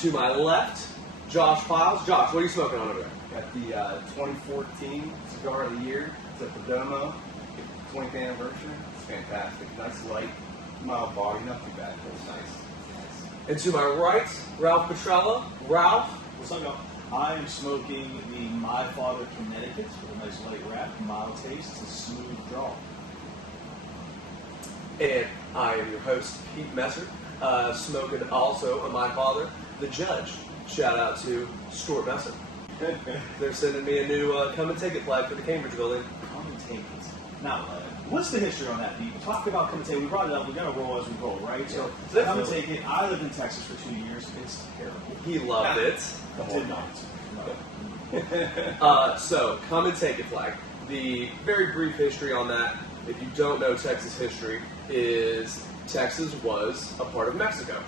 To my left, Josh Piles. Josh, what are you smoking on over there? Got the 2014 Cigar of the Year. It's at the Domo. 20th anniversary. It's fantastic. Nice light, mild body, not too bad. It's nice. And to my right, Ralph Petrella. Ralph, What's up, y'all? I am smoking the My Father Connecticut with a nice light wrap, mild taste, it's a smooth draw. and I am your host, Pete Messer. Smoking also on My Father, the Judge. Shout out to Stuart Messer. They're sending me a new come and take it flag for the Cambridge building. Come and take it. Now, what's the history on that, Pete? We talked about come and take it. We brought it up. We're going to roll as we roll, right? So, Yeah, come and take it. I lived in Texas for 2 years. It's terrible. He loved it. Did not. No. So, come and take it flag. The very brief history on that, if you don't know Texas history, is Texas was a part of Mexico.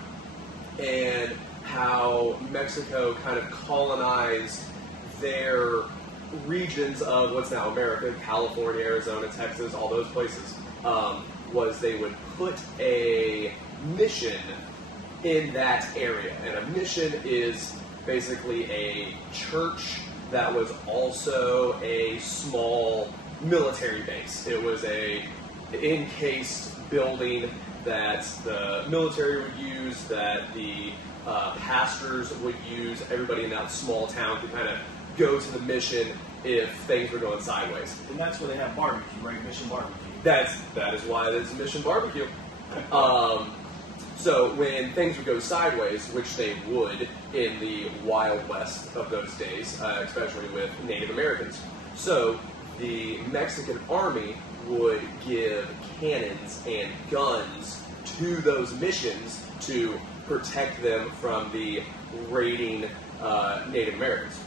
And how Mexico kind of colonized their regions of what's now America, California, Arizona, Texas, all those places, was they would put a mission in that area. And a mission is basically a church that was also a small military base. It was a encased building that the military would use, that the pastors would use. Everybody in that small town could kind of go to the mission if things were going sideways. And that's where they have barbecue, right? Mission barbecue. That is why there's a mission barbecue. So when things would go sideways, which they would in the Wild West of those days, especially with Native Americans, so the Mexican army would give cannons and guns to those missions to protect them from the raiding Native Americans.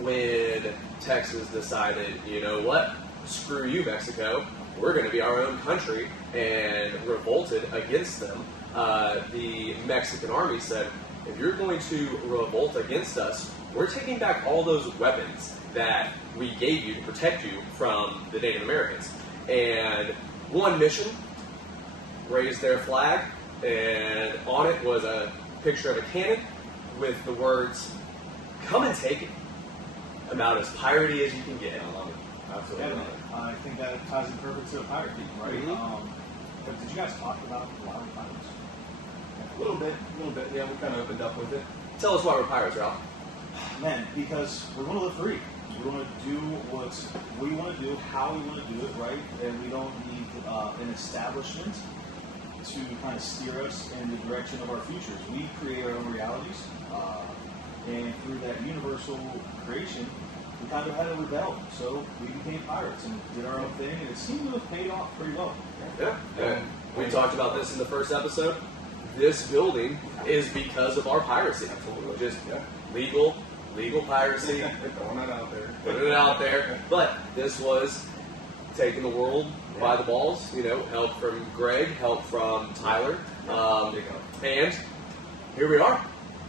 When Texas decided, you know what, screw you, Mexico, we're going to be our own country, and revolted against them, the Mexican army said, if you're going to revolt against us, we're taking back all those weapons that we gave you to protect you from the Native Americans. And one mission raised their flag, and on it was a picture of a cannon with the words, "Come and take it." About as piratey as you can get. I love it. Absolutely Yeah, love it. I think that ties in perfect to a pirate theme, right? Mhm. But did you guys talk about wild pirates? A little bit. Yeah, we kind of opened up with it. Tell us why we're pirates, Ralph. Man, because we want to live free. We want to do what we want to do, how we want to do it, right? And we don't need an establishment to kind of steer us in the direction of our futures. We create our own realities, and through that universal creation, we kind of had to rebel. So we became pirates and did our own thing, and it seemed to have paid off pretty well. Yeah. And we talked about this in the first episode. This building is because of our piracy. Absolutely. Just Yeah. legal piracy. Throwing it out there. Putting it out there. But this was taking the world by the balls. You know, help from Greg, help from Tyler, and here we are.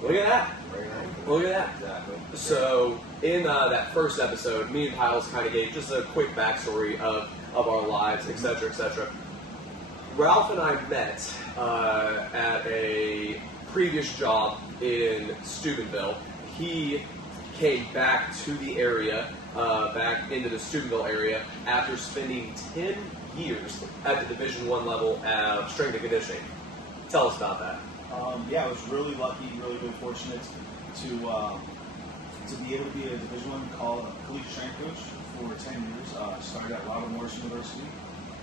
Look at that. Very nice. Look at that. Exactly. So in that first episode, me and Piles kind of gave just a quick backstory of our lives, etc., etc. Ralph and I met at a previous job in Steubenville. He came back to the area, back into the Steubenville area, after spending 10 years at the Division I level of strength and conditioning. Tell us about that. Yeah, I was really lucky, really good, fortunate to be able to be a Division I collegiate strength coach for 10 years. Started at Robert Morris University.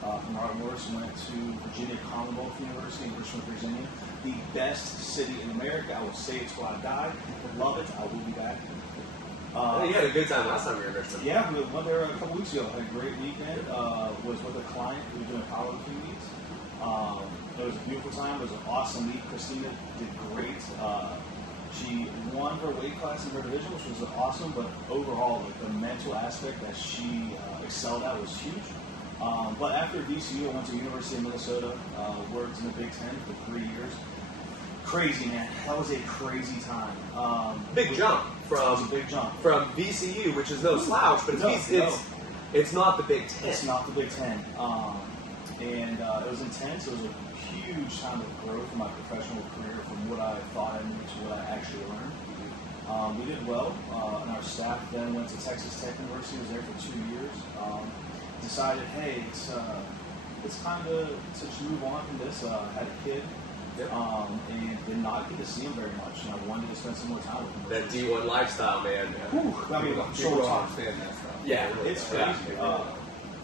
From Robert Morris, went to Virginia Commonwealth University in Richmond, Virginia. The best city in America. I will say it till I die. Love it. I will be back. You had a good time last time you were in Richmond. Yeah, we went there a couple weeks ago. Had a great weekend. Was with a client who was doing powerlifting meets. It was a beautiful time. It was an awesome meet. Christina did great. She won her weight class in her division, which was awesome. But overall, like, the mental aspect that she excelled at was huge. But after VCU, I went to University of Minnesota. Worked in the Big Ten for 3 years. Crazy, man. That was a crazy time. Big jump It was a big jump. from VCU, which is no slouch, but it's not the Big Ten. It's not the Big Ten. And it was intense. It was a huge time of growth in my professional career from what I thought I knew to what I actually learned. We did well, and our staff then went to Texas Tech University. Was there for 2 years. Decided, hey, it's time to just move on from this. Had a kid, and did not get to see him very much. And I wanted to spend some more time with him. That D1 lifestyle, man. Whew, I mean, I'm sure we'll understand that stuff. Yeah, it's crazy.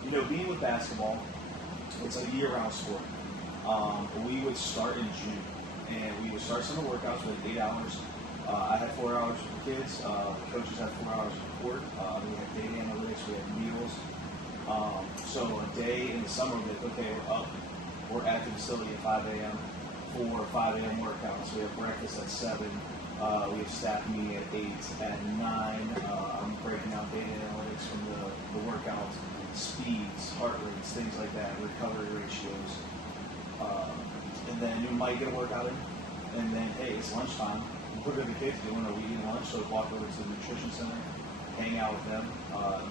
You know, being with basketball, it's a year-round sport. We would start in June, and we would start summer workouts with 8 hours. I had 4 hours for the kids. The coaches had 4 hours for court. We had data analytics. We had meals. So a day in the summer, we'd be like, okay, we're up. We're at the facility at 5 a.m. for 5 a.m. workouts. We have breakfast at 7. We have staff meeting at 8. At 9, I'm breaking out data analytics from the workouts, speeds, heart rates, things like that, recovery ratios. And then you might get a workout in, and then, hey, it's lunchtime. What are the kids doing? Are we eating lunch? So walk over to the nutrition center, hang out with them,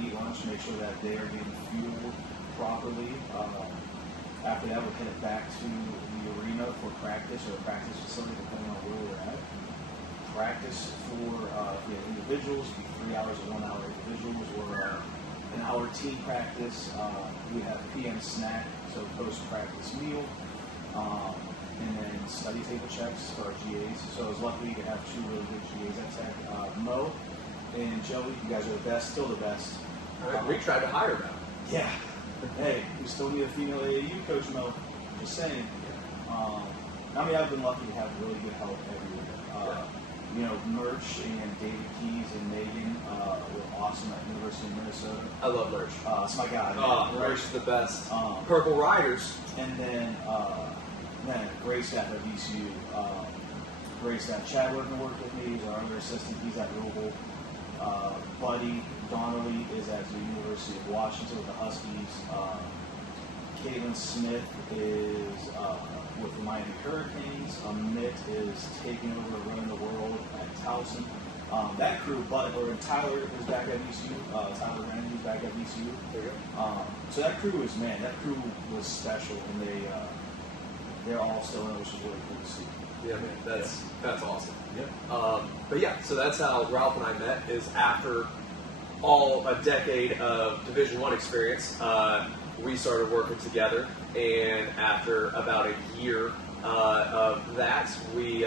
eat lunch, make sure that they are getting fueled properly. After that, we'll head back to the arena for practice or a practice facility, depending on where we're at. Practice for individuals, 3 hours or 1 hour individuals, or an hour team practice. We have PM snack, so post-practice meal. And then study table checks for our GAs. So I was lucky to have 2 really good GAs at Tech. Mo and Joey, you guys are the best, still the best. We tried to hire them. Yeah. Hey, we still need a female AAU coach, Mo. Just saying. I mean, I've been lucky to have really good help everywhere. You know, Merch and David Keys and Megan were awesome at University of Minnesota. I love Lurch. It's my guy. Lurch is the best. Purple Riders. And then great staff at VCU. Great staff. Chad Whitman worked with me. He's our other assistant. He's at Louisville. Buddy Donnelly is at the University of Washington with the Huskies. Caitlin Smith is with the Miami Hurricanes. Mitt is taking over running the world at Towson. That crew, Tyler is back at VCU. Tyler Brandon is back at VCU. There you go. So that crew was special, and they're all still in, which is really cool to see. Yeah, man, that's awesome. Yeah. But yeah, so that's how Ralph and I met. Is after a decade of Division I experience, we started working together, and after about a year of that, we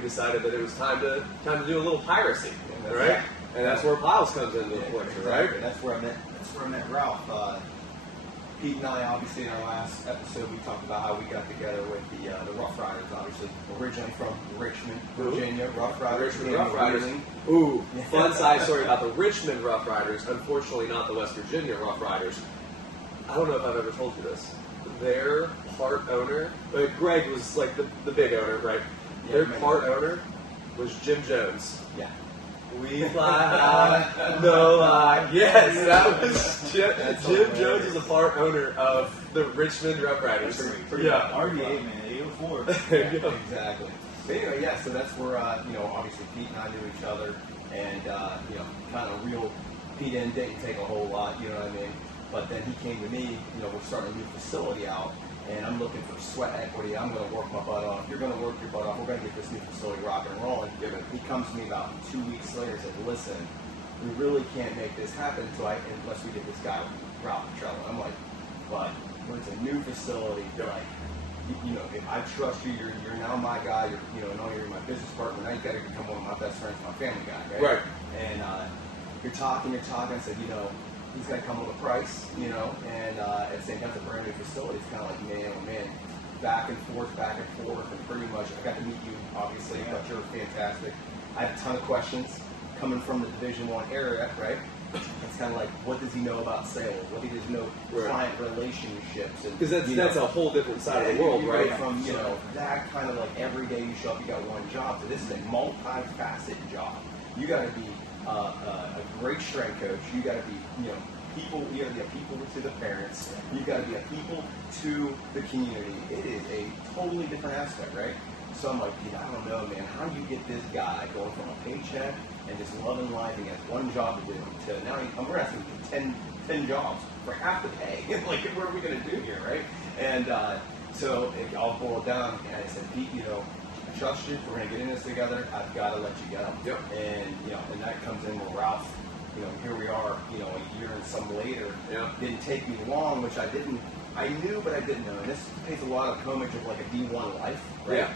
decided that it was time to do a little piracy, right? And that's where Piles comes into the picture, right? That's where I met Ralph. Pete and I, obviously, in our last episode, we talked about how we got together with the Rough Riders, obviously, originally from Richmond, Virginia. Rough Riders. Richmond Rough Riders. Ooh, fun side story about the Richmond Rough Riders. Unfortunately, not the West Virginia Rough Riders. I don't know if I've ever told you this. Their part owner, Greg was like the big owner, right? Yeah, Their part owner was Jim Jones. Yeah. We fly high, no lie. Yes, that was Jim Jones is a part owner of the Richmond Rough Riders. Yeah, RD8, man, 804. Exactly. But anyway, yeah, so that's where, obviously Pete and I knew each other, and, kind of real, Pete didn't take a whole lot, you know what I mean? But then he came to me, we're starting a new facility out, and I'm looking for sweat equity. I'm going to work my butt off. You're going to work your butt off. We're going to get this new facility rocking and rolling. He comes to me about 2 weeks later and says, listen, we really can't make this happen unless we get this guy, Ralph Petrella. I'm like, but when it's a new facility, like, if I trust you, you're now my guy. You're, not only you're my business partner, now you got to become one of my best friends, my family guy, right? Right. And you're talking. I said, he's going to come with a price, and at the same time, it's a brand new facility. It's kind of like man on man, back and forth, and pretty much, I got to meet you, obviously, but you're fantastic. I had a ton of questions coming from the Division I area, right? It's kind of like, what does he know about sales? What does he know client relationships? Because that's a whole different side of the world, you right? Go from, that kind of like every day you show up, you got one job. So this is a multifaceted job. You got to be a great strength coach. You got to be, people. You got to be a people to the parents. You got to be a people to the community. It is a totally different aspect, right? So I'm like, I don't know, man. How do you get this guy going from a paycheck and just loving life and he has one job to do to now we're asking him 10 jobs for half the pay? Like, what are we going to do here, right? And So it all boiled down, and I said, Pete, I trust you. If we're going to get in this together, I've got to let you go. Yep. And, and that comes in with Ralph. Here we are, a year and some later. Yeah. Didn't take me long, which I knew, but I didn't know. And this pays a lot of homage of like a D1 life, right? Yeah.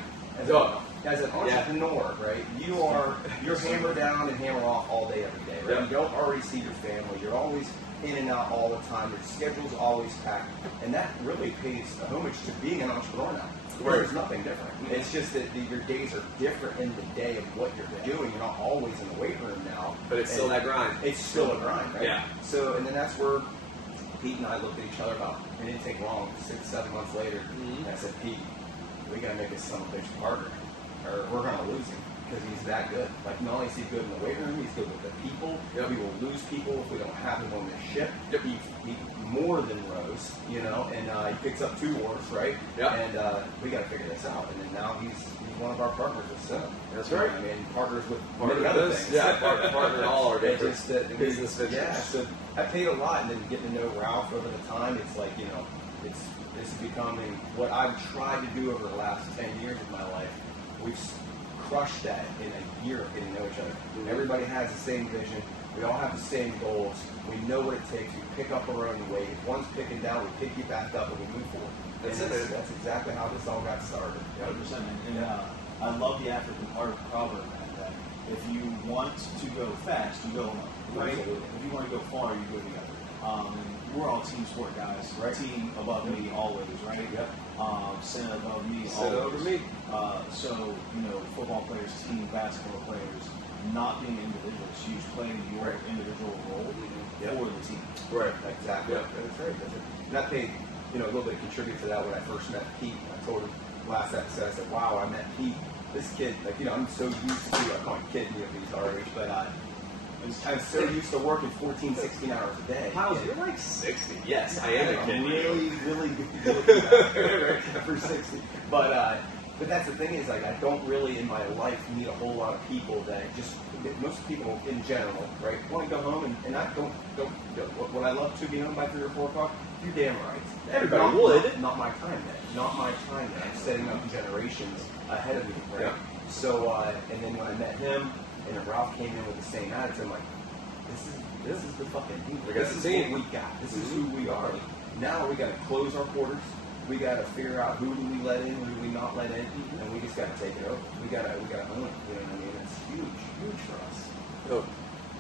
As an entrepreneur, right? You're hammer down and hammer off all day, every day, right? Yeah. You don't already see your family. You're always in and out all the time. Your schedule's always packed. And that really pays a homage to being an entrepreneur now. Right. There's nothing different. It's just that your days are different in the day of what you're doing. You're not always in the weight room now. But it's still that grind. It's still a grind, right? Yeah. So, and then that's where Pete and I looked at each other about, it didn't take long, 6-7 months later, and I said, Pete, we got to make this son of a bitch partner, or we're going to lose him, because he's that good. Like, not only is he good in the weight room, he's good with the people. Yep. We will lose people if we don't have him on the ship. Yep. He's more than Rose, and he picks up 2 wars, right? Yep. And we got to figure this out. And then now he's one of our partners with Cinema. That's right. I mean, partners with Partner many other with things. Yeah, partner in all our It's different just that business ventures. Yeah, so I paid a lot, and then getting to know Ralph over the time, it's like, it's becoming what I've tried to do over the last 10 years of my life. We've crushed that in a year of getting to know each other. Mm-hmm. Everybody has the same vision. We all have the same goals. We know what it takes. We pick up our own weight. If one's picking down, we pick you back up and we move forward. That's exactly how this all got started. 100%. And I love the African proverb that if you want to go fast, you go alone. Right? Absolutely. If you want to go far, you go together. And we're all team sport guys. Right. Team above me always, right? Yep. Center above me Sit always. over me. So, football players, team basketball players, not being individuals. You playing your individual role for the team. Right. Exactly. Yeah. That's right. And I paid, a little bit of contribute to that when I first met Pete. I told him last episode, I said, wow, I met Pete. This kid, I'm so used to, I call him kid, he's our age, but I'm so used to working 14, 16 hours a day. Miles, you're like 60. Yes, I am a kid. I'm really, really good for 60. But that's the thing is, like, I don't really in my life meet a whole lot of people that most people in general, right, want to go home and I don't what I love to be home by 3 or 4 o'clock. You're damn right. Everybody would. Not my time then. Not my time then. I'm setting up generations ahead of me, right? Yeah. So, and then when I met him, and then Ralph came in with the same attitude, I'm like, this is the fucking team. We got This the is team. what we got. This is who we are. Now we got to close our quarters. We got to figure out who do we let in, who do we not let in, and we just got to take it over. We got to own it. You know what I mean? It's huge for us. So,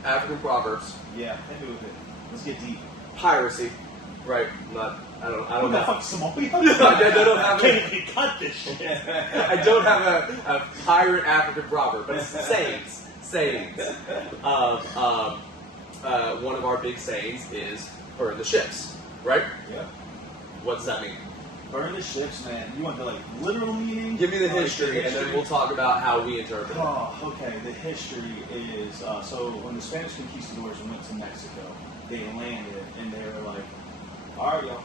African proverbs. Yeah, hit me with it. Let's get deep. Piracy. Right. I don't Who the have. fuck's Somalia? I don't have Can't even cut this shit. I don't have a pirate African proverb, but it's sayings. One of our big sayings is burn the ships, right? Yeah. What does that mean? Burn the ships, man. You want the literal meaning? Give me the Like, history, and then we'll talk about how we interpret it. Oh, okay. The history is so when the Spanish conquistadors went to Mexico, they landed and they were like, "All right, y'all,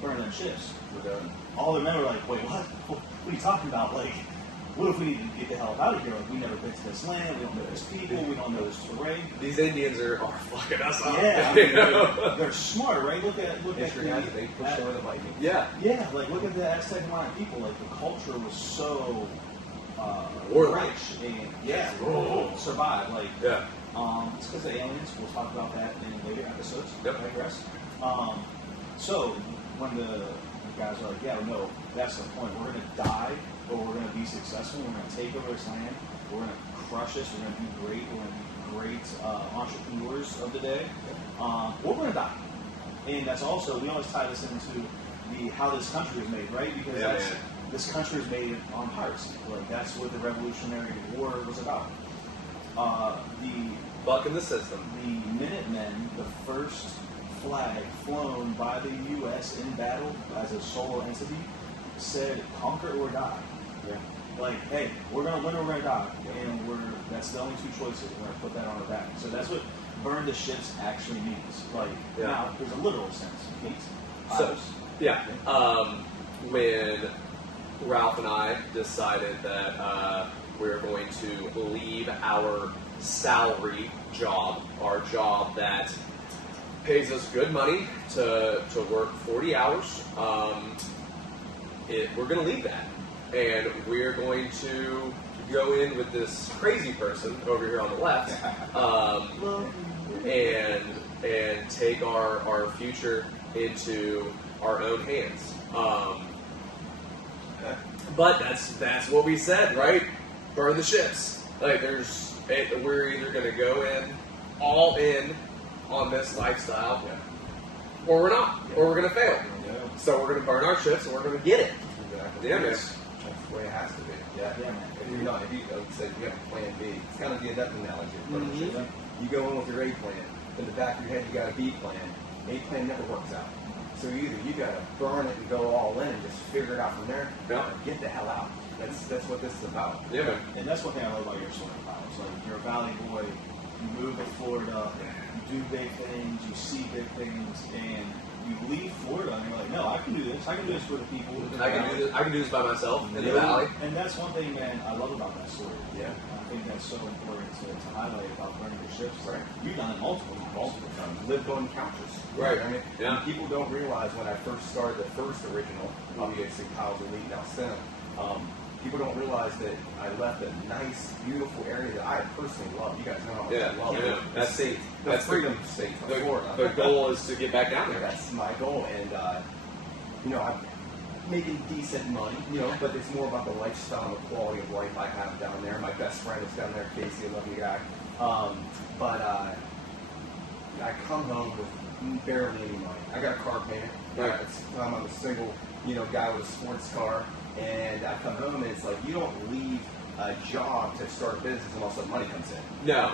burn them ships. We're done. All the men were like, "Wait, what? What are you talking about? Like, what if we need to get the hell out of here? Like, we never been to this land. We don't know this people. We don't know this terrain." These Indians are fucking us up. Yeah, I mean, they're smart, right? Look at History has it. They pushed over the Vikings. Yeah. Yeah, like look at the Aztec Mayan people. Like the culture was so Warlike. rich and Oh. survived. Like Yeah. it's because of aliens. We'll talk about that in later episodes. Yep. I digress. So when the guys are like, "Yeah, no, that's the point. We're gonna die, but we're gonna be successful. We're gonna take over this land. We're gonna crush this. We're gonna be great. We're gonna be great entrepreneurs of the day. Or we're gonna die." And that's also, we always tie this into how this country is made, right? Because this country is made on piracy. Like that's what the Revolutionary War was about. Buck in the system. The Minutemen, the first flag flown by the U.S. in battle as a solo entity, said conquer or die. Yeah. Like, hey, we're gonna win or we're gonna die, and that's the only 2 choices. We're gonna put that on our back. So that's what burn the ships actually means. Like, now there's a literal sense. It means So, yeah. When Ralph and I decided that we're going to leave our salary job, our job that pays us good money to work 40 hours, we're going to leave that, and we're going to go in with this crazy person over here on the left, and take our future into our own hands. But that's what we said, right? Burn the ships. Like we're either going to go all in on this lifestyle, or we're not, or we're going to fail. Yeah. So we're going to burn our ships, and we're going to get it. Exactly. Yeah, man. That's the way it has to be. Yeah. Yeah, man. If you like I said, you have a plan B. It's kind of the adept analogy. Mhm. You go in with your A plan. In the back of your head, you got a B plan. A plan never works out. So either you got to burn it and go all in and just figure it out from there, Yeah. or get the hell out. That's what this is about. Yeah, man. And that's one thing I love about your story, Kyle. So you're a Valley boy, you move to Florida, you do big things, you see big things, and you leave Florida and you're like, no, I can do this. I can do this for the people. I can do this by myself in the valley. And that's one thing, man, I love about that story. Yeah. I think that's so important to highlight about burning your ships. Right. You've done it multiple times. Lived on couches. Right. I mean, Yeah. people don't realize when I first started the first original, obviously Kyle's Elite, now Sim, people don't realize that I left a nice, beautiful area that I personally love. You guys know how much Yeah, I love I it. know. That's safe. that's the- freedom state of Florida. The goal is to get back down there. That's my goal, and I'm making decent money, but it's more about the lifestyle and the quality of life I have down there. My best friend is down there, Casey, a lovely guy. I come home with barely any money. I got a car payment. Right. I'm a single, guy with a sports car, and I come home and it's like you don't leave a job to start a business unless the money comes in. No,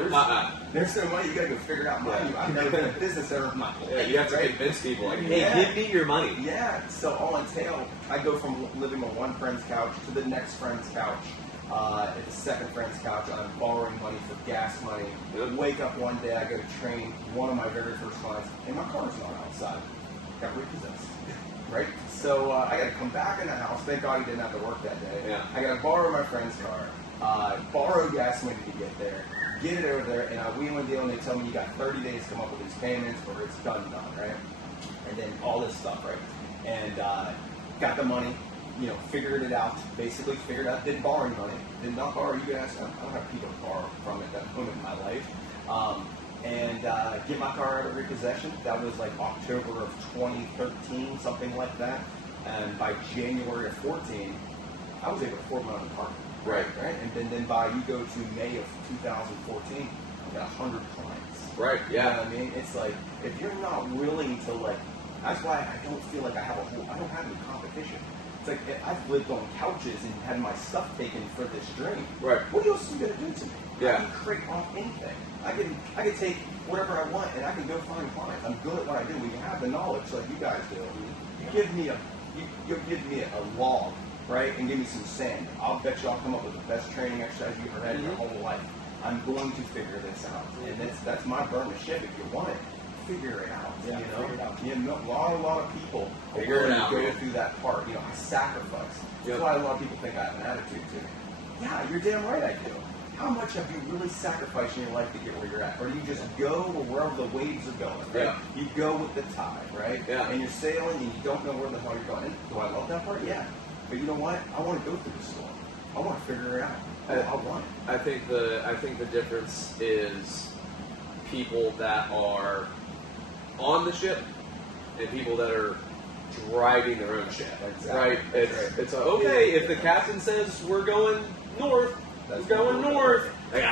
There's no money. You got to go figure it out. Money. I've never been a business owner in my life. Yeah, you have to right? convince people, like, hey, Yeah. give me your money. Yeah, so all entail, I go from living on one friend's couch to the next friend's couch. At the second friend's couch, I'm borrowing money for gas money. Yep. Wake up one day, I go to train one of my very first clients, and my car's not outside. Got repossessed. Right? So I got to come back in the house. Thank God he didn't have to work that day. Yeah. I got to borrow my friend's car, borrow gas money to get there, get it over there, and I wheel and deal, and they tell me you got 30 days to come up with these payments, or it's done, right? And then all this stuff, right? And got the money, figured it out, basically figured out, didn't borrow any money, did not borrow you guys, I don't have people to borrow from at that point in my life. And get my car out of repossession. That was like October of 2013, something like that. And by January of 14, I was able to afford my own car. Right. And then by you go to May of 2014, I got 100 clients. Right, You know yeah. what I mean? It's like, if you're not willing to that's why I don't feel like I don't have any competition. It's like, I've lived on couches and had my stuff taken for this dream. Right. What else are you going to do to me? Yeah. I can create off anything. I can take whatever I want and I can go find clients. I'm good at what I do. When you have the knowledge like you guys do, you give me a log, right, and give me some sand. I'll bet you I'll come up with the best training exercise you ever had in your whole life. I'm going to figure this out, and that's my burn the ship. If you want it, figure it out. Yeah, figure it out. A lot of people are Figure it willing out, to go man. through that part. I sacrifice. Yep. That's why a lot of people think I have an attitude too. Yeah, you're damn right I do. How much have you really sacrificed in your life to get where you're at? Or do you just go wherever the waves are going, right? Yeah. You go with the tide, right? Yeah. And you're sailing and you don't know where the hell you're going. Do I love that part? Yeah. But you know what? I want to go through the storm. I want to figure it out. I want it. I think the difference is people that are on the ship and people that are driving their own ship. Exactly. Right? It's okay if the captain says we're going north. That's We're going what we're north. Like,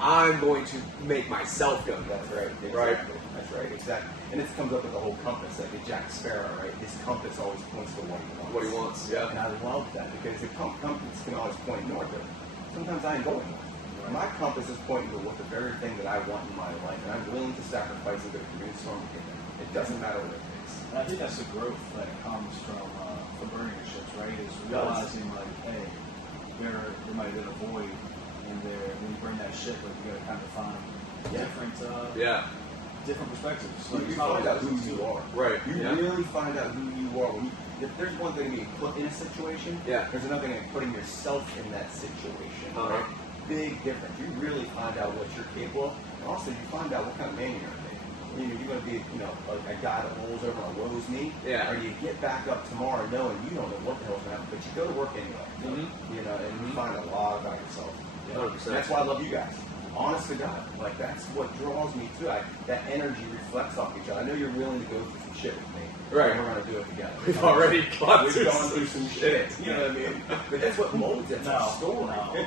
I'm going to make myself go. That's right. Exactly. Right. That's right. Exactly. And it comes up with the whole compass, like a Jack Sparrow, right? His compass always points to what he wants. What he wants. Yeah. And I love that because the compass can always point north. But sometimes I ain't going north. My compass is pointing to what the very thing that I want in my life, and I'm willing to sacrifice and go through the storm to get there. It doesn't matter what it takes. And I think that's the growth that comes from burning your ships, right? Is realizing like, hey, there might have been a void in there. When you burn that ship, like you got to kind of find different perspectives. Like, You it's not find out always who easy you to- are. Right. You Yeah. really find out who you are. If there's one thing being put in a situation, Yeah. there's another thing putting yourself in that situation. Uh-huh. Right? Big difference. You really find out what you're capable of, and also you find out what kind of man you're going to be. You're going to be, a guy that rolls over on Woe's Me. Yeah. Or do you get back up tomorrow knowing you don't know what the hell's going to happen, but you go to work anyway. And you find a lot about yourself. 100%. That's why I love you guys. Honest to God. Like, that's what draws me to it. That energy reflects off each other. I know you're willing to go through some shit with me. Right. And we're going to do it together. We've already gone We've through gone through some shit. You know what I mean? But that's what molds it. It's a story.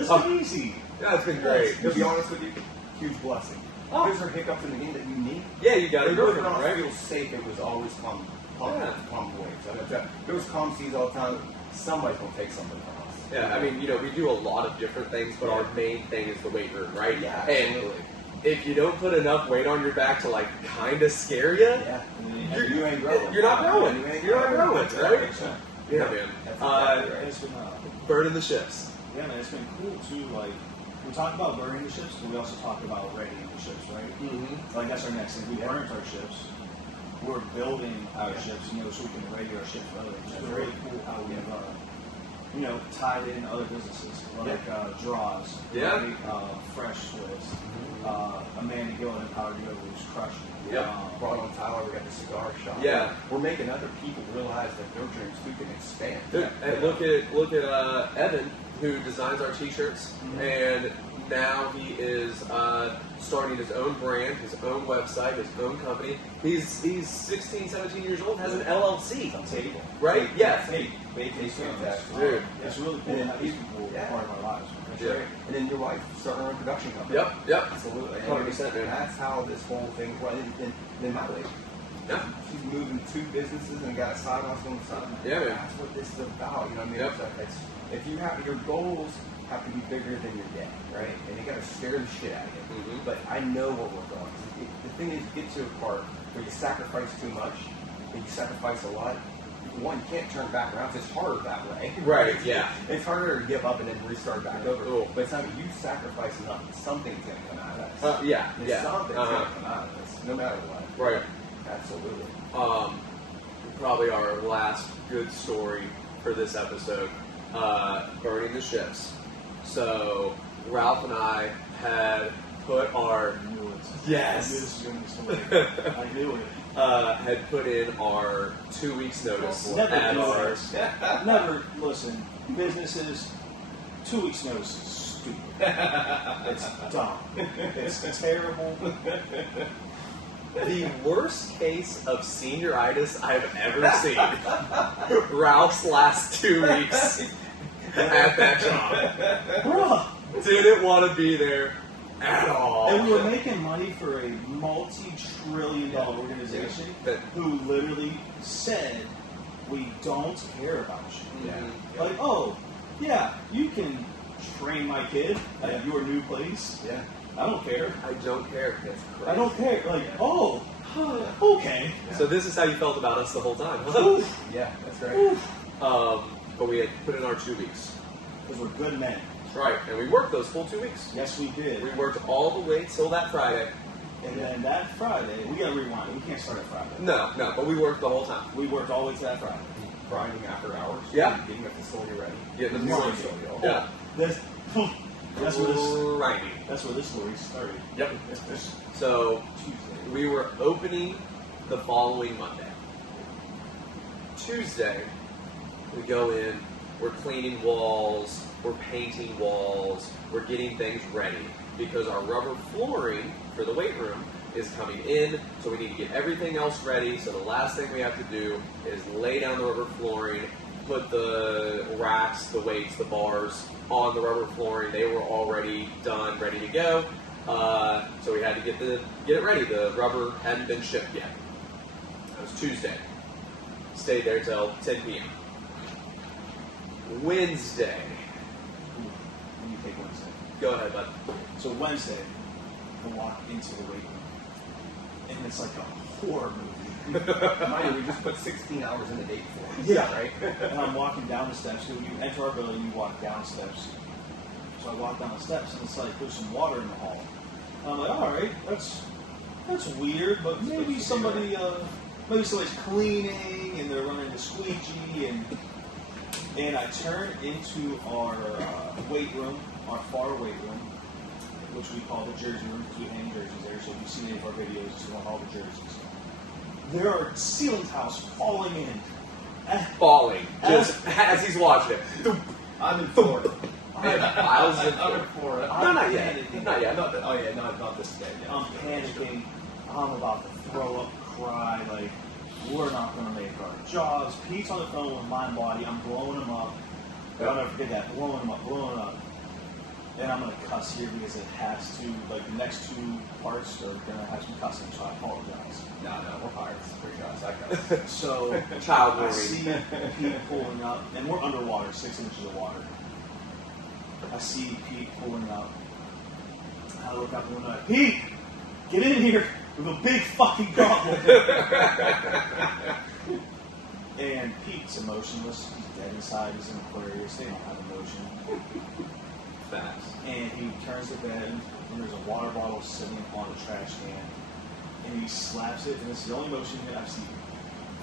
It's been easy. That's been great. To be honest with you, huge blessing. Oh. Those are hiccups in the game that you need. Yeah, you got to If go you're for not it, right? feel safe, it was always calm waves. I mean, there was calm seas all the time. Somebody's going to take something from us. Yeah, I mean, we do a lot of different things, but our main thing is the weight room, right? Yeah, and absolutely. if you don't put enough weight on your back to like kind of scare you, Yeah. You ain't growing. You're not growing. You're not growing, right? Yeah, man. That's exactly right. It's been, Burning the ships. yeah, man, it's been cool too. Like, we talk about burning the ships, but we also talk about readying the ships, right? Mm-hmm. Like, that's our next thing. We burnt our ships. We're building our ships, so we can ready our ships early. It's been really cool how we've, tied in other businesses like Draws, Yeah. right? Fresh Swiss, Amanda Gill and Power Yoga, who's crushing it. Yep. Brought on Tyler, we got the cigar shop. Yeah. We're making other people realize that their dreams too can expand. Dude, and look at Evan, who designs our T-shirts, and now he is starting his own brand, his own website, his own company. He's 16, 17 years old, has an LLC, Table. right? Yeah. He's fantastic. Dude. It's really cool to have these people part of our lives. That's Yeah. right. And then your wife starting her own production company. Yep. Absolutely. And 100%, man. That's how this whole thing was. And then my lady. Yeah. She's moving 2 businesses and got a side hustle on the side. Yeah, man. That's what this is about. You know what I mean? Yep. It's if you have your goals have to be bigger than your day, right? And you got to scare the shit out of you. Mhm. But I know what we're going. The thing is, you get to a part where you sacrifice too much and you sacrifice a lot. One, you can't turn back around. It's harder that way. Right, yeah. It's harder to give up and then restart back over. Cool. But it's not you sacrifice enough. Something's going to come out of this. Something's going to come out of this, no matter what. Right. Absolutely. Probably our last good story for this episode, burning the ships. So Ralph and I had put our I knew it. Yes. I knew this was going to be story. I knew it. had put in our 2 weeks notice Never at do our this. Never, listen, businesses, 2 weeks notice is stupid. It's dumb. It's terrible. the worst case of senioritis I've ever seen. Ralph's last 2 weeks at that job. Bruh. Didn't want to be there at all. And we were making money for a multi-trillion-dollar organization That- who literally said, we don't care about you. Yeah. Like, oh, yeah, you can train my kid at your new place. Yeah. I don't care. I don't care. That's crazy. I don't care. Like, oh, okay. So this is how you felt about us the whole time, huh? Yeah, that's right. But we had put in our 2 weeks. Because we're good men. That's right. And we worked those full 2 weeks. Yes, we did. We worked all the way till that Friday. And then that Friday, we gotta rewind. We can't start at Friday. No, but we worked the whole time. We worked all the way to that Friday. Grinding after hours. Yeah. Getting the facility ready. Getting the Grinding. facility ready. Yeah. That's where this. Grinding. That's where this story started. Yep. So we were opening the following Monday. Tuesday, we go in, we're cleaning walls, we're painting walls, we're getting things ready because our rubber flooring for the weight room is coming in, so we need to get everything else ready. So the last thing we have to do is lay down the rubber flooring, put the racks, the weights, the bars on the rubber flooring. They were already done, ready to go. So we had to get it ready. The rubber hadn't been shipped yet. That was Tuesday. Stayed there till 10 p.m. Wednesday. When you take Wednesday. Go ahead, bud. So Wednesday, I walk into the weight room, and it's like a horror movie. Mind you, we just put 16 hours in the day before. Yeah. Right? And I'm walking down the steps. When you enter our building, you walk down steps. So I walk down the steps, and it's like there's some water in the hall. And I'm like, all right, that's weird, but maybe somebody's cleaning, and they're running the squeegee, and I turn into our weight room, our far weight room, which we call the jersey room because we hang jerseys there. So you seen any of our videos, you want all the jerseys. There are ceiling tiles falling in. Falling. Just as he's watching it. I'm in Florida. Man, piles of I'm in Florida. No, not yet. panicking. Not yet. Not this day. Yeah. I'm panicking. I'm about to throw up, cry. Like, we're not going to make our jobs. Pete's on the phone with my body. I'm blowing him up. I'll never forget that. Blowing him up. And I'm going to cuss here because it has to, like, the next two parts are going to have some cussing, so I apologize. No, we're pirates. Pretty sure I got So, Child I warning. see Pete pulling up, and we're underwater, 6 inches of water. I see Pete pulling up. I look out the window, like, Pete, get in here with a big fucking gauntlet. And Pete's emotionless. He's dead inside. He's an Aquarius. They don't have emotion. Facts. And he turns to bed, and there's a water bottle sitting on the trash can. And he slaps it, and it's the only motion that I've seen.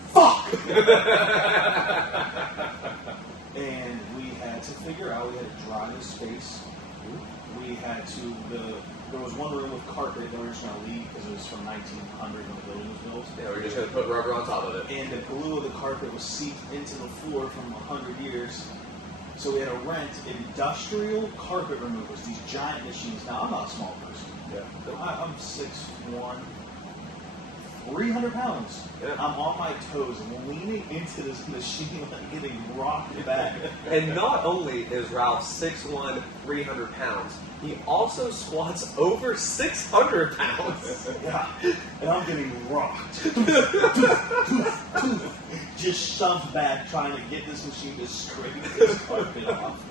Fuck! And we had to figure out, we had to dry the space. We had to, there was one room with carpet that we were just going to leave because it was from 1900 when the building was built. Yeah, we're just going to put rubber on top of it. And the glue of the carpet was seeped into the floor from 100 years. So we had to rent industrial carpet removers, these giant machines. Now, I'm not a small person. Yeah. I'm 6'1", 300 pounds. Yeah. I'm on my toes, leaning into this machine, like getting rocked back. And not only is Ralph 6'1", 300 pounds, he also squats over 600 pounds. Yeah. And I'm getting rocked. Just shoved back, trying to get this machine to scrape this carpet off.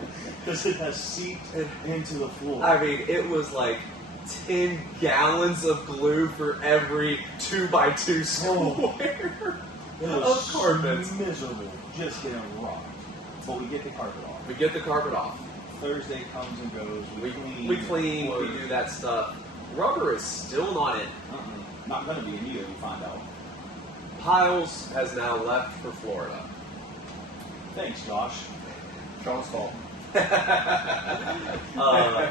Because it has seeped into the floor. I mean, it was like 10 gallons of glue for every 2x2 square It of was carpets. miserable, just getting rocked. But we get the carpet off. We get the carpet off. Thursday comes and goes. We clean. We clean, we do that stuff. Rubber is still not in. Not going to be in either, we find out. Piles has now left for Florida. Thanks, Josh. Sean's fault.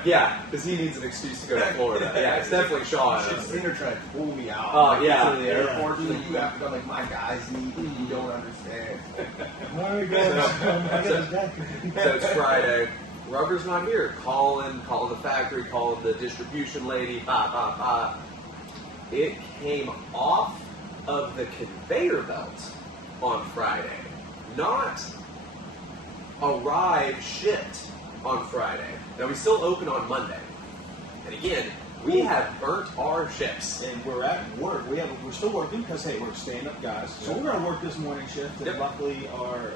Yeah, because he needs an excuse to go to Florida. Yeah, it's definitely Sean. I've seen her try to pull me out. Yeah. To the airport. So you have to go like, my guys need me. You don't understand. So it's Friday. Rubber's not here. Calling the factory, calling the distribution lady. It came off of the conveyor belt on Friday, not arrived shipped on Friday. Now we still open on Monday, and again we have burnt our ships. And we're at work. We're still working because, hey, we're stand-up guys. So we're going to work this morning shift. And Yep. luckily, our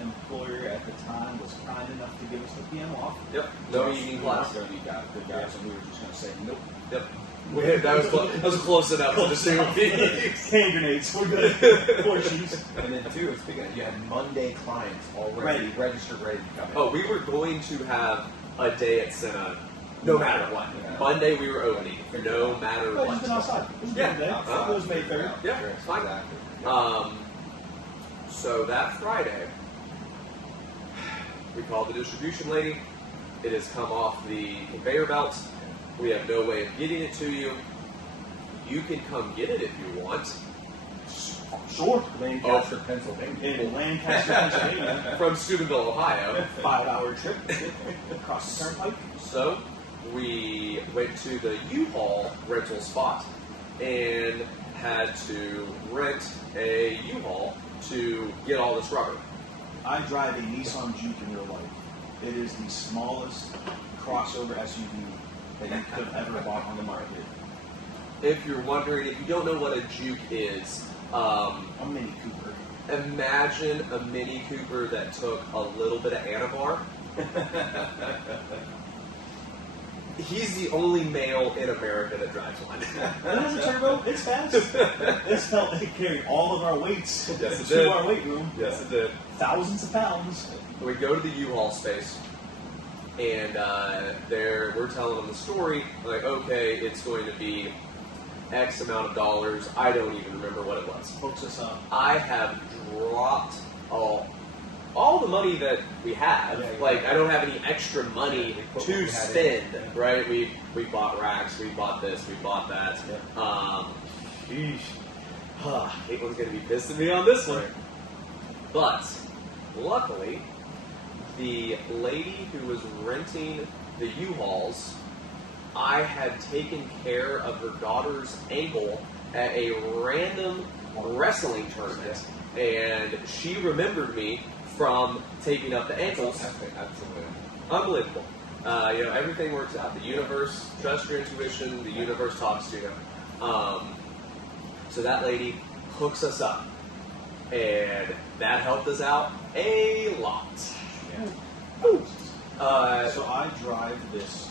employer at the time was kind enough to give us the PM off. Yep, no evening class. We were going to be good guys, and we were just going to say, nope. Yep, that was close enough to just do. Hand grenades. We're good. Portions. And then too, speaking of, you had Monday clients already registered, ready to come in. Oh, we were going to have a day at Senna, no matter what. Yeah. Monday we were opening, no matter No, just what. been outside. It was a Yeah. good day. It was May 3rd. Yeah, it's fine. Exactly. So that Friday, we called the distribution lady. It has come off the conveyor belt. We have no way of getting it to you. You can come get it if you want. Sure. Lancaster, Pennsylvania. In Lancaster, Pennsylvania. From Steubenville, Ohio. 5-hour trip across the turnpike. So we went to the U-Haul rental spot and had to rent a U-Haul to get all this rubber. I drive a Nissan Juke in real life. It is the smallest crossover SUV that you could have ever bought on the market. If you're wondering, if you don't know what a Juke is, A Mini Cooper. imagine a Mini Cooper that took a little bit of Anabar. He's the only male in America that drives one. It has a turbo. It's fast. It carried all of our weights Yes, it to did. our weight room. Yes, it did. Thousands of pounds. We go to the U-Haul space, and we're telling them the story. Like, okay, it's going to be X amount of dollars. I don't even remember what it was. Hooks us up. I have dropped all the money that we have. Yeah, Like, I don't have any extra money What to we had spend, in. Yeah. right? We bought racks, we bought this, we bought that. Yeah. Sheesh. Caitlin's going to be pissed at me on this one. Right. But, luckily, the lady who was renting the U-Hauls, I had taken care of her daughter's ankle at a random wrestling tournament, and she remembered me from taking up the ankles. Absolutely. Unbelievable. Everything works out. The universe, trust your intuition, the universe talks to you. So that lady hooks us up, and that helped us out a lot. Yeah. So I drive this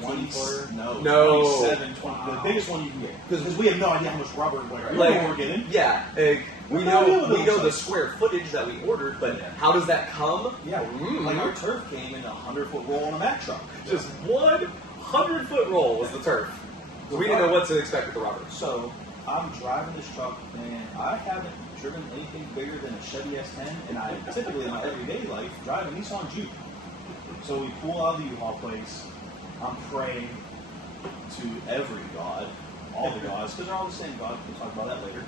18-footer? No. 27, 20, the biggest one you can get. Because we have no idea how much rubber we're getting. Yeah, we know the square footage that we ordered, but how does that come? Yeah, like our turf came in a 100-foot roll on a Mack truck. Just 100-foot roll was the turf. So we didn't know what to expect with the rubber. So I'm driving this truck, and I haven't driven anything bigger than a Chevy S10, and I typically in my everyday life drive a Nissan Juke. So we pull out of the U-Haul place. I'm praying to every god, all the gods, because they're all the same god. We'll talk about that later.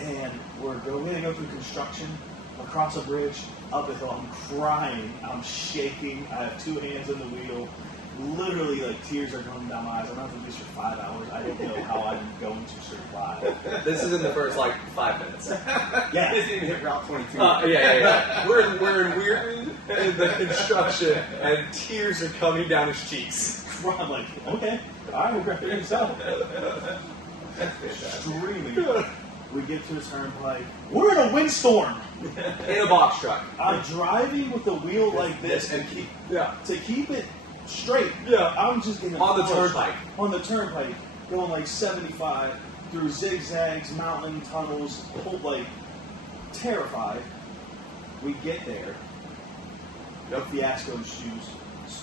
And we're going to go through construction, across a bridge, up a hill. I'm crying. I'm shaking. I have two hands on the wheel. Literally, like, tears are coming down my eyes. I'm not doing this for 5 hours. I don't know how I'm going to survive. This is in the first, 5 minutes. Yeah. This didn't hit Route 22. Yeah. We're in Weirton in the construction, and tears are coming down his cheeks. I'm like, okay, all right, we'll grab it yourself. Screaming. We get to a turnpike. We're in a windstorm. In a box truck. I'm driving with the wheel like this and to keep it straight. Yeah. I'm just getting On the pushed. turnpike. On the turnpike, going like 75 through zigzags, mountain tunnels, terrified. We get there. No fiasco ensues.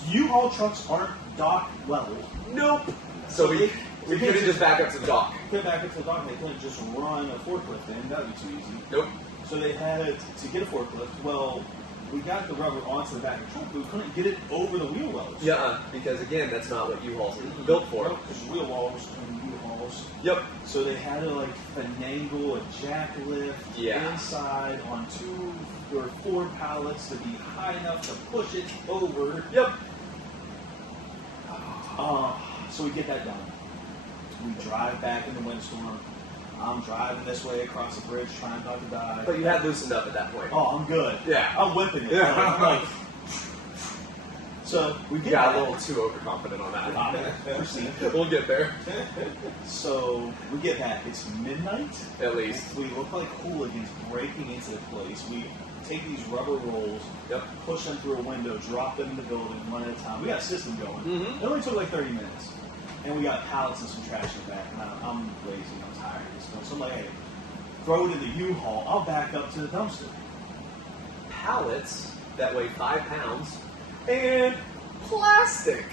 U-Haul trucks aren't dock level. Nope. So we couldn't just back up to the dock. Get back up to the dock, and they couldn't just run a forklift in. That would be too easy. Nope. So they had to get a forklift. Well, we got the rubber onto the back of the truck, but we couldn't get it over the wheel wells. Yeah, because again, that's not what U-Hauls are built for. Nope, there's wheel walls and U-Hauls. Yep. So they had to finagle a jack lift inside on 2 or 4 pallets to be high enough to push it over. Yep. So we get that done. We drive back in the windstorm. I'm driving this way across the bridge, trying not to die. But you had loosened up at that point. Oh, I'm good. Yeah. I'm whipping it. Yeah. I'm like, so we get Got a back. little too overconfident on that. Proceed. We'll get there. So we get back. It's midnight. At least. We look like hooligans breaking into the place. We take these rubber rolls, push them through a window, drop them in the building one at a time. We got a system going. Mm-hmm. It only took 30 minutes. And we got pallets and some trash in the back. And I'm lazy. I'm tired of this stuff. So I'm like, hey, throw it in the U-Haul. I'll back up to the dumpster. Pallets that weigh 5 pounds and plastic.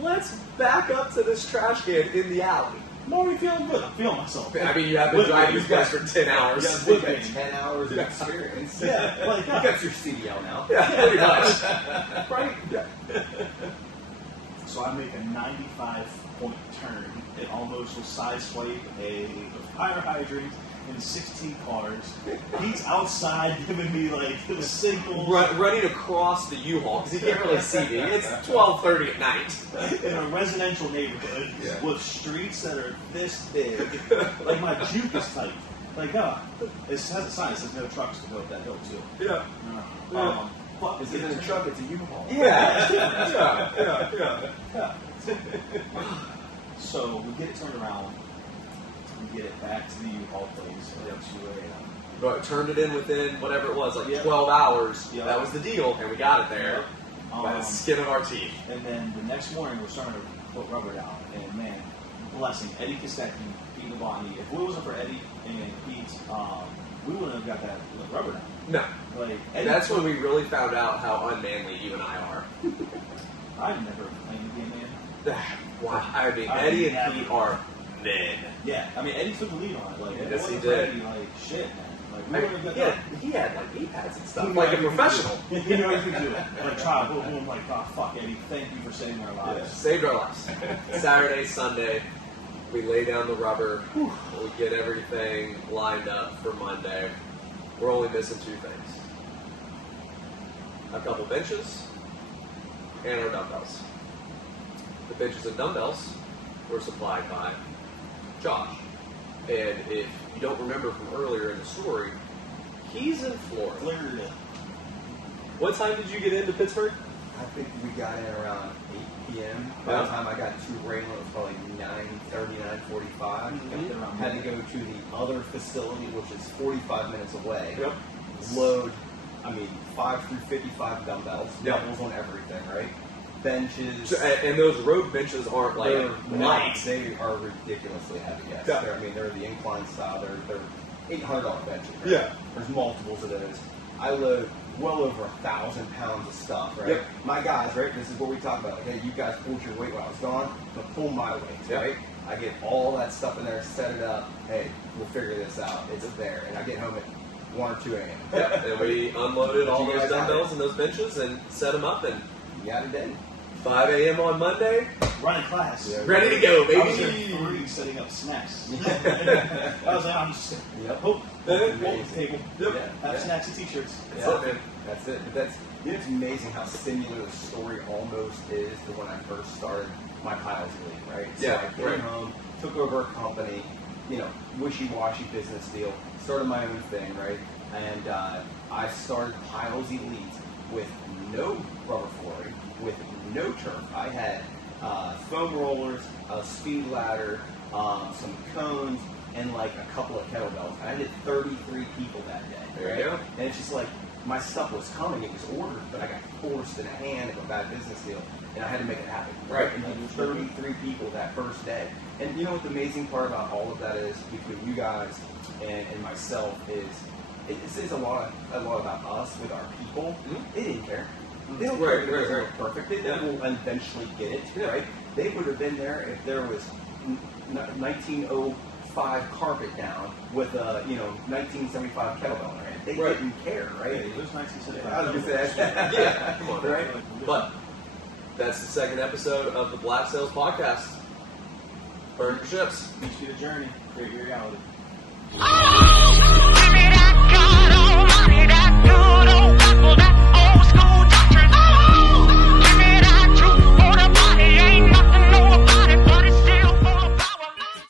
Let's back up to this trash can in the alley. I'm already feeling good. I'm feeling myself. I mean, you have been driving this place for 10 hours. You got 10 hours of experience. Yeah, You got your CDL now. Yeah, pretty much. Right? Yeah. So I make a 95-point turn. It almost will sideswipe a fire hydrant and 16 cars. He's outside giving me the signal. Running across the U-Haul because he can't really see me. It's 12:30 at night. In a residential neighborhood with streets that are this big. My Juke is tight. It has a sign that says no trucks to go up that hill too. Yeah. Is it in a truck? It's a U-Haul. Yeah. So we get it turned around. We get it back to the U-Haul place. But turned it in within whatever it was, 12 hours. That was the deal, and we got it there by the skin of our teeth. And then the next morning, we're starting to put rubber down. And man, blessing, Eddie Kostecki, Pete Labonte. If it wasn't for Eddie and Pete, we wouldn't have got that rubber down. No. Eddie, that's when we really found out how unmanly you and I are. I've never claimed to be a man. Wow. I mean, Eddie and Pete are men. Yeah, I mean, Eddie took the lead on it. Yes, he did. Eddie, shit, man. We were good. He had like knee pads and stuff, He like a knew professional. He knew what he could do. Like, try, boom, boom, like, oh, fuck, Eddie, thank you for saving our lives. Saved our lives. Saturday, Sunday, we lay down the rubber. We get everything lined up for Monday. We're only missing two things: a couple benches and our dumbbells. The benches and dumbbells were supplied by Josh. And if you don't remember from earlier in the story, he's in Florida. What time did you get into Pittsburgh? I think we got in around 8 p.m. By the time I got to Raylan, it was probably 9:30, 9:45. Had to go to the other facility, which is 45 minutes away. Yep. Load, 5 through 55 dumbbells. Doubles on everything, right? Benches. So, and those road benches aren't like light. They are ridiculously heavy. Yes. Yeah. They're the incline style. They're $800 benches. Right? Yeah. There's multiples of those. I load well over 1,000 pounds of stuff, right? Yep. My guys, right? This is what we talk about. Like, hey, you guys pulled your weight while I was gone, but pull my weight, right? I get all that stuff in there, set it up. Hey, we'll figure this out. It's there, and I get home at 1 or 2 a.m. Yeah, and we unloaded all You those guys got dumbbells it. and those benches and set them up, and You got it in. 5 a.m. on Monday, Running class. Yeah. ready to go, I was baby. there 3 setting up snacks. I was like, I'm just Yep. oh, Amazing. table. Yep. Have Yeah. snacks and t-shirts. That's Yeah. it, man. That's it. But it's amazing how similar the story almost is to when I first started my pilots league, right? So Yeah, I came right. home, took over a company, wishy-washy business deal, started my own thing, right? And I started Piles Elite with no rubber flooring, with no turf. I had foam rollers, a speed ladder, some cones, and like a couple of kettlebells. And I did 33 people that day. There right? you go. And it's just like, my stuff was coming, it was ordered, but I got forced in a hand of a bad business deal, and I had to make it happen. Right. And I did 33 people that first day. And you know what the amazing part about all of that is, between you guys and myself, is it says a lot about us with our people. They didn't care. They don't care if it wasn't perfect. They will eventually get it, right? They would have been there if there was 1905 carpet down with a 1975 kettlebell in their hand. They didn't care, right? It was 1975. I was gonna say that. Yeah, come on, right? But that's the second episode of the Black Sales Podcast. Burn your ships. Teach you the journey, create your reality. Ah!